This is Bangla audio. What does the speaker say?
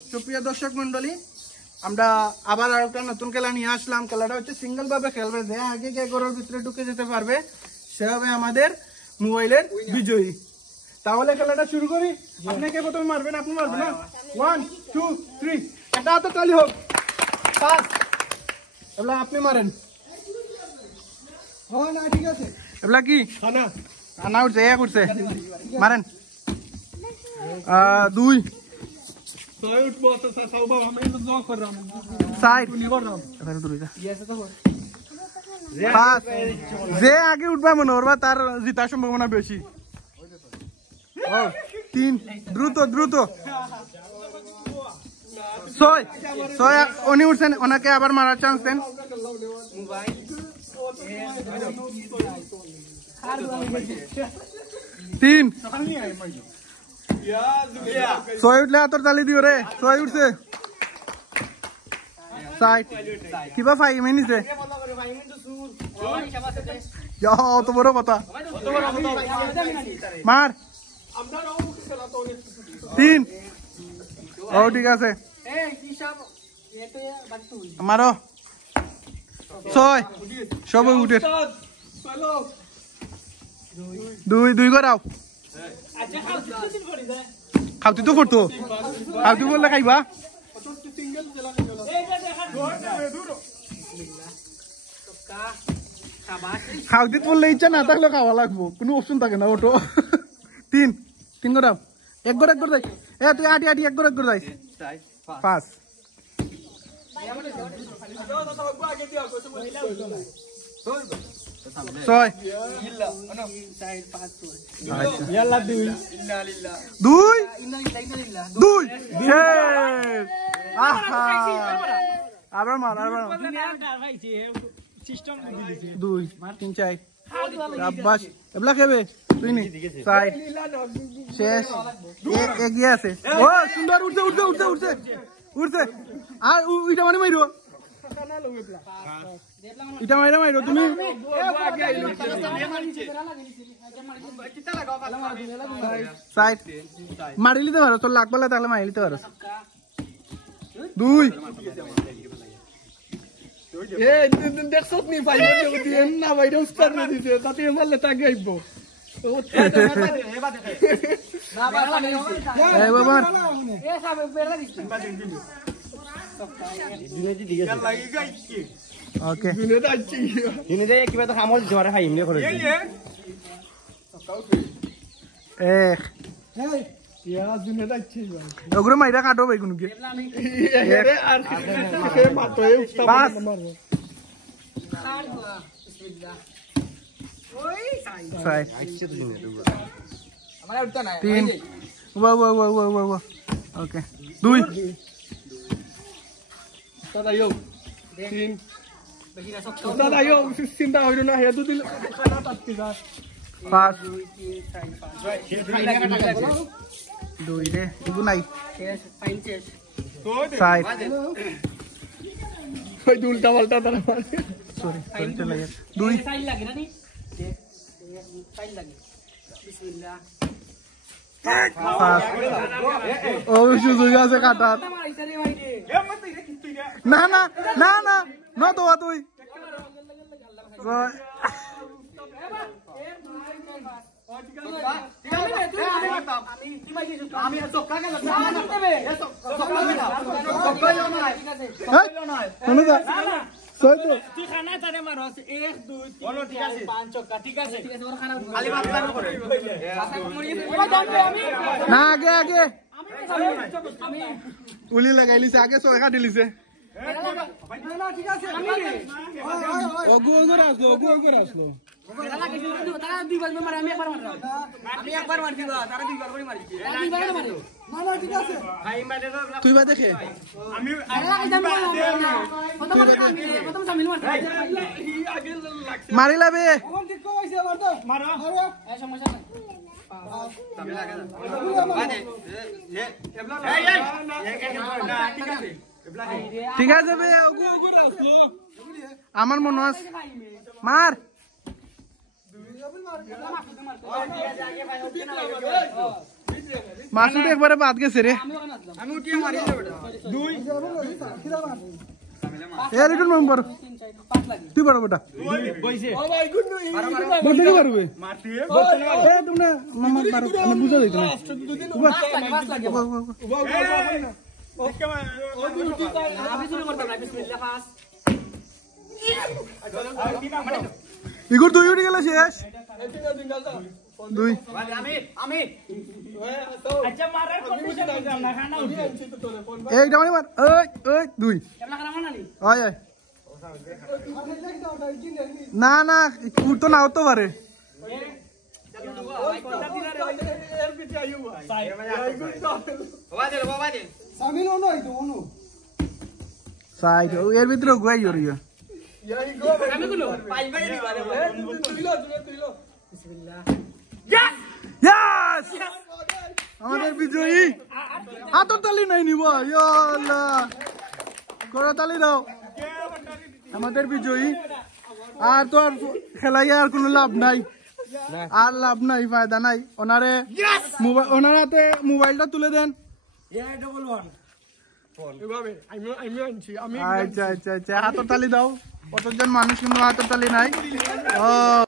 সুপ্রিয় দর্শক মন্ডলী, আমরা আবার আর একটা নতুন খেলা নিয়ে আসলাম। খেলাটা হচ্ছে সিঙ্গেল ভাবে খেলবে, যে আগে কে ঘরের ভিতরে ঢুকে যেতে পারবে সে হবে আমাদের মোবাইলের বিজয়ী। তাহলে খেলাটা শুরু করি। আপনি কে প্রথমে মারবেন? আপনি মারবেন না? 1 2 3 এটা তো তালি হোক। পাস এবলা আপনি মারেন। হ্যাঁ না ঠিক আছে। এবলা কি খানা খানা উঠছে, এক উঠছে, মারেন। 2 যে আগে উঠবা মনে করবা তার জিতার সম্ভাবনা বেশি। 3 দ্রুত দ্রুত 6 উনি উঠছেন, ওনাকে আবার মারার চান্স দেন। 3 6 উঠলে হাতর তালি দিও রে। 6 উঠছে, কিবা 5 মিনিটে অত বড় কথা। মার 3 ও ঠিক আছে, মারো 6 সবাই উঠে। 2 করাও। খাওতি তো করতো, খাওতি বললে খাইবা। খাওতি বললে ইচ্ছা না থাকলে খাওয়া লাগবো, কোনো অপশন থাকে না। ওটো 3 করাও। এক গড় যাই। তুই আটি এক গড় যাই। 5 6 2 আবার মার 2 3 4 আব্বাস এবলা খেবে তুই নি। 4 শেষ, এগিয়ে আছে। ও সুন্দর, উঠছে উঠছে উঠছে উঠছে উঠছে। আর ওইটা মানে মাইরো, এটা মাইরো তুমি। মারি নিতে পারো, তোর লাগবে তাহলে মারি নিতে পারো। 2 দেখছত নি ভাই না ভাই উস্তাদ না দিছে তাতে মারলে তাকে আইবো। ওকে কিবা তো কামত জোরে খাইম নে করে ওগুলো মাইরা কাটো ভাই কোনো কি ওকে 2 চিন্তা হইল না হে 5 2 রে এগু নাই 6 ওই উল্টা পাল্টা তারা মারে। সরি চলে গেছে। 2 সাইড লাগে না নি সাইড লাগে। বিসমিল্লাহ। ও সুযোগ আছে কাটার। না না না না না তো তুই না আগে আগে উলি লাগাই লিছে, আগে 6 কাটি লিছে। তুই বা দেখে মারি লাবে ঠিক আছে আমার মনে আছে। মার মাসুদ একবারে বাদ গেছে রে এর একটু নম্বর তুই বড় বেটা বলতে পারবে এ তোমরা মামা পারো আমি বুঝা দিত না ইগোর দুই উঠে গেল শেষ দুই এইটা মানে মার ওই ওই দুই ওই ওই না না উঠতো না হতো পারে এর ভিতরে গুয়াই জড়িয়ে আমাদের বিজয়ী হাতের তালি নাই নিব করতালি দাও আমাদের বিজয়ী আর তো আর খেলাই আর কোনো লাভ নাই আর লাভ নাই ফায়দা নাই ওনারে ওনার হাতে মোবাইলটা তুলে দেন আচ্ছা আচ্ছা আচ্ছা হাতের তালি দাও কতজন মানুষ কিন্তু হাতের তালি নাই ও